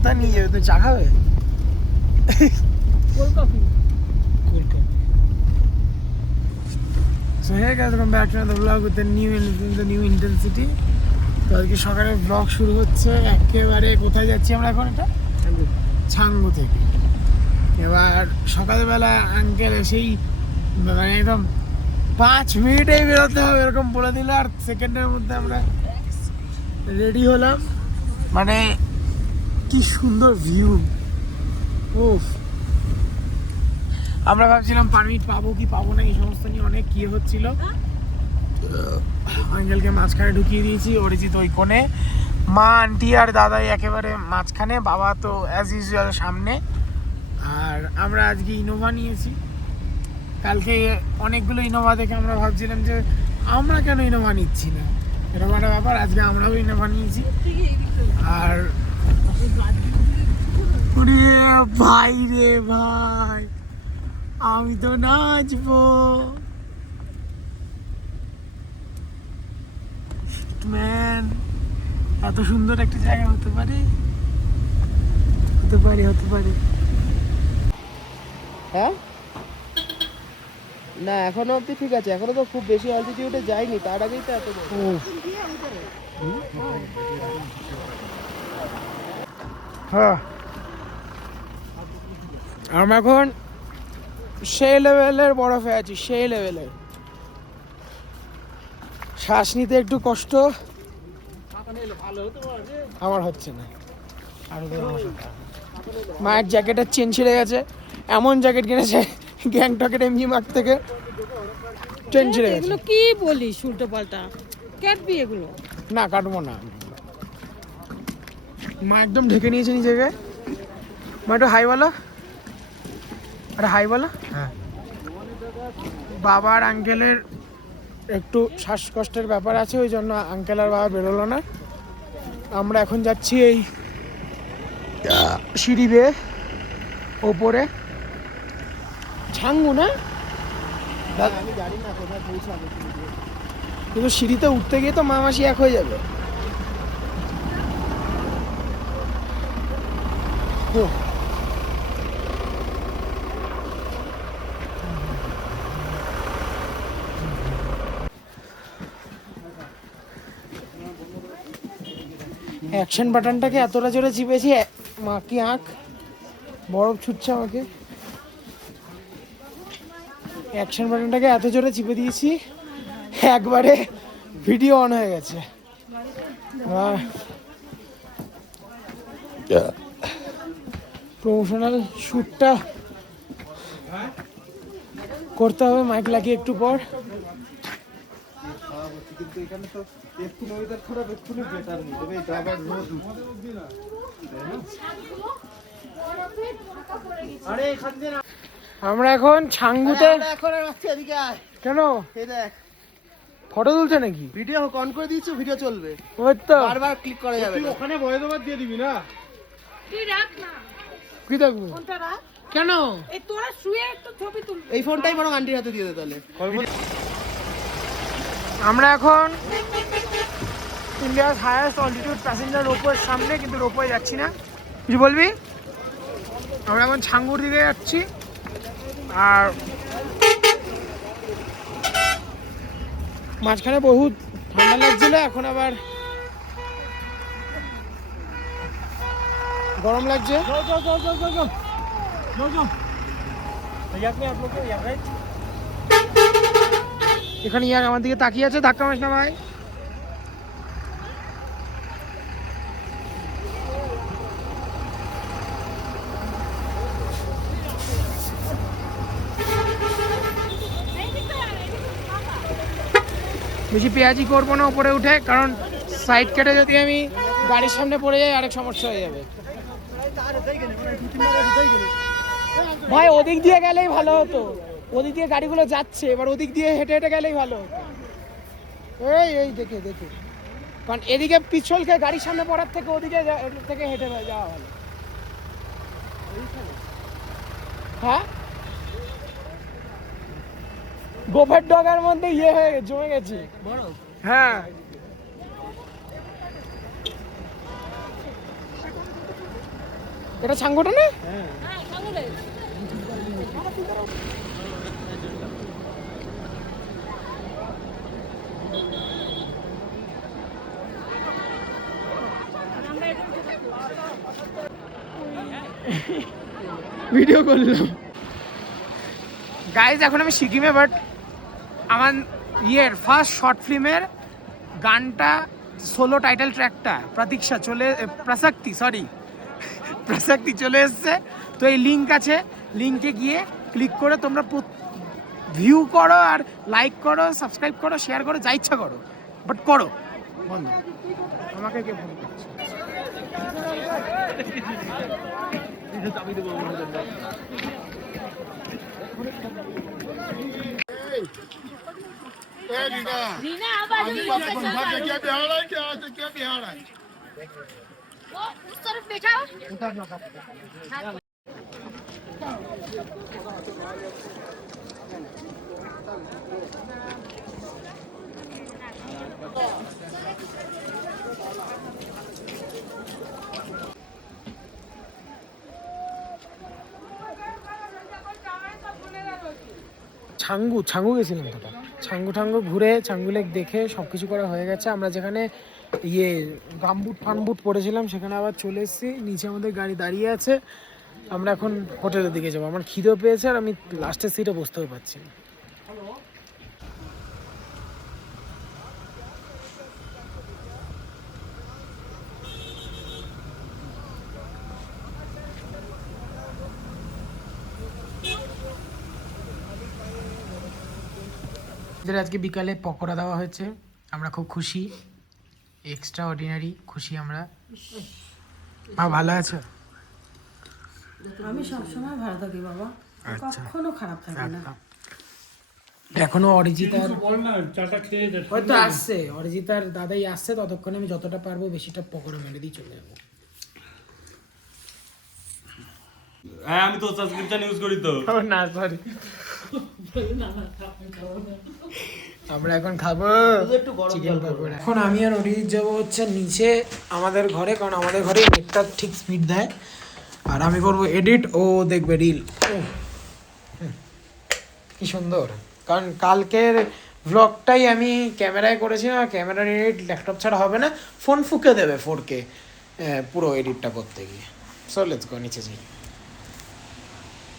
কোথায় নিয়ে যাবে? তুমি চা খাবে? Cold coffee. So hey guys, welcome back to another vlog with the new intensity. তো আজকে সকালে ব্লগ শুরু হচ্ছে একেবারে কোথায় যাচ্ছি আমরা এখন? এটা ছাঙ্গু থেকে। এবার সকালবেলা আঙ্কেল এসেই মানে একদম 5 মিনিটেই বেরোতে হবে এরকম বলে দিল, আর সেকেন্ডের মধ্যে আমরা রেডি হলাম। মানে কি সুন্দর ভিউ! উফ, আমরা ভাবছিলাম পারমিট পাবো কি পাবো না, এই সমস্ত নিয়ে অনেক কি হচ্ছিল। আঙ্কেলকে মাঝখানে ঢুকিয়ে দিয়েছি, অরিজিৎ ওই কোণে, মা আন্টি আর দাদাই একেবারে মাঝখানে, বাবা তো অ্যাজ ইউজুয়াল সামনে। আর আমরা আজকে ইনোভা নিয়েছি। কালকে অনেকগুলো ইনোভা দেখে আমরা ভাবছিলাম যে আমরা কেন ইনোভা নিচ্ছি না, এরকম একটা ব্যাপার। আজকে আমরাও ইনোভা নিয়েছি। আর ভাই রে ভাই, আমি তো নাচবো ম্যান। এত সুন্দর একটা জায়গা হতে পারে, হতে পারে, হতে পারে। হ্যাঁ না, এখনো অবধি ঠিক আছে, এখনো তো খুব বেশি অ্যালটিটিউডে যায়নি, তার আগেই তো এত বড়। হ্যাঁ, আমরা এখন সেই লেভেলের বরফে আছি, সেই লেভেলের। শ্বাস নিতে একটু কষ্ট, আমার হচ্ছে না। আর মায়ের জ্যাকেটের চেন ছিঁড়ে গেছে, এমন জ্যাকেট কিনেছে গ্যাংটকের এমজি মার্ক থেকে, চেন ছিঁড়ে গেছে। এগুলো কি বলিস উল্টো পাল্টা? কাটবি এগুলো? না, কাটবো না। মা একদম ঢেকে নিয়েছে নিজেকে। মা একটু হাই বলো, আরে হাই বলো। হ্যাঁ, বাবার আঙ্কেলের একটু শ্বাসকষ্টের ব্যাপার আছে, ওই জন্য আঙ্কেল আর বাবা বেরোলো না। আমরা এখন যাচ্ছি এই সিঁড়ি বেয়ে ওপরে ছাঙ্গু, না আমি জানি না কোথায় পৌঁছাবে, কিন্তু সিঁড়িতে উঠতে গিয়ে তো মা মাসি এক হয়ে যাবে। অ্যাকশন বাটনটাকে এতটা জোরে চিপেছি, মা কি আঁক বরফ ছুটছে আমাকে। অ্যাকশন বাটনটাকে এত জোরে চিপে দিয়েছি একবারে ভিডিও অন হয়ে গেছে। প্রমোশনাল শ্যুটটা করতে হবে মাইক লাগিয়ে একটু পর। আমরা এখন ছাঙ্গুতে। কেন ফটো তুলছে নাকি? ভিডিও অন করে দিয়েছি, ভিডিও চলবে, ওই তো বারবার ক্লিক করা যাবে না। ওখানে ভয়েস ওভার দিয়ে দিবি না? তুই রাখ না, কি দেখবো? ফোনটা রাখ। কেন? এই তোরা শুয়ে একটু ছবি তুল। এই ফোনটাই বরং আন্টির হাতে দিয়ে দে তাহলে। আমরা এখন ইন্ডিয়ার হায়েস্ট অল্টিটিউড প্যাসেঞ্জার রোপওয়ের সামনে, কিন্তু রোপওয়ে যাচ্ছি না। কিছু বলবি? আমরা এখন ছাঙ্গুর দিকে যাচ্ছি। আর মাঝখানে বহুত ঠান্ডা লাগছিল, এখন আবার গরম লাগছে। এখানে ইয়ার আমার দিকে তাকিয়ে আছে, ধাক্কা মারিস না ভাই। বেশি পেঁয়াজি করবো না উপরে উঠে, কারণ সাইড কেটে যদি আমি গাড়ির সামনে পড়ে যাই আরেক সমস্যা হয়ে যাবে। ভাই ওদিক দিয়ে গেলেই ভালো হতো, ওদিক দিয়ে গাড়িগুলো যাচ্ছে, এবার ওদিক দিয়ে হেঁটে হেঁটে গেলেই ভালো হতো। এই দেখে দেখে, কারণ এদিকে পিছলকে গাড়ির সামনে পড়ার থেকে ওদিকে থেকে হেঁটে যাওয়া ভালো। হ্যাঁ, গোফের ডগার মধ্যে ইয়ে হয়ে জমে গেছি। হ্যাঁ, এটা ছাঙ্গটা না? হ্যাঁ হ্যাঁ সাগরে ভিডিও করলাম গাইজ। এখন আমি সিকিমে, বাট আমার ফার্স্ট শর্ট ফিল্মের গানটা সোলো টাইটেল ট্র্যাকটা প্রসাক্তি চলে এসছে। তো এই লিঙ্ক আছে, লিঙ্কে গিয়ে ক্লিক করে তোমরা ভিউ করো আর লাইক করো, সাবস্ক্রাইব করো, শেয়ার করো, যা ইচ্ছা করো, বাট করো বন্ধু। আমাকে কে ফোন করছে? रीना अब आ जाइए वो उस तरफ बैठा हो ছাঙ্গু গেছিলাম তো, ছাঙ্গু ঘুরে ছাঙ্গু লেক দেখে সব কিছু করা হয়ে গেছে। আমরা যেখানে গামবুট ফানবুট পরেছিলাম সেখানে আবার চলে এসেছি। নিচে আমাদের গাড়ি দাঁড়িয়ে আছে, আমরা এখন হোটেলের দিকে যাবো। আমার খিদেও পেয়েছে আর আমি লাস্টের সিটে বসতেও পারছি না। আজকে বিকালে পকোড়া দেওয়া হয়েছে, আমরা খুব খুশি, এক্সট্রা অর্ডিনারি খুশি আমরা। ভালো আছো? আমি সবসময় ভালো থাকি বাবা, কখনো খারাপ থাকি না। এখনো অরিজিতার হয়তো আসছে, অরিজিতার দাদাই আসছে, ততক্ষণে আমি যতটা পারবো বেশিটা পকোড়া মেরে দিয়ে চলে যাবো। হ্যাঁ আমি তো সাবস্ক্রিপশন ইউজ করি তো। না সরি, আমরা এখন খাবো একটু গরম চিকেন পকোড়া। এখন আমি আর অরিজিৎ যাবো হচ্ছে নিচে আমাদের ঘরে, কারণ আমাদের ঘরে নেটটা ঠিক স্পিড দেয়, আর আমি করবো এডিট, ও দেখবে রিল। কি সুন্দর, কারণ কালকের ব্লগটাই আমি ক্যামেরায় করেছিলাম, ক্যামেরার এডিট ল্যাপটপ ছাড়া হবে না, ফোন ফুকে দেবে 4K পুরো এডিটটা করতে গিয়ে। সো লেটস গো, নিচে যাই।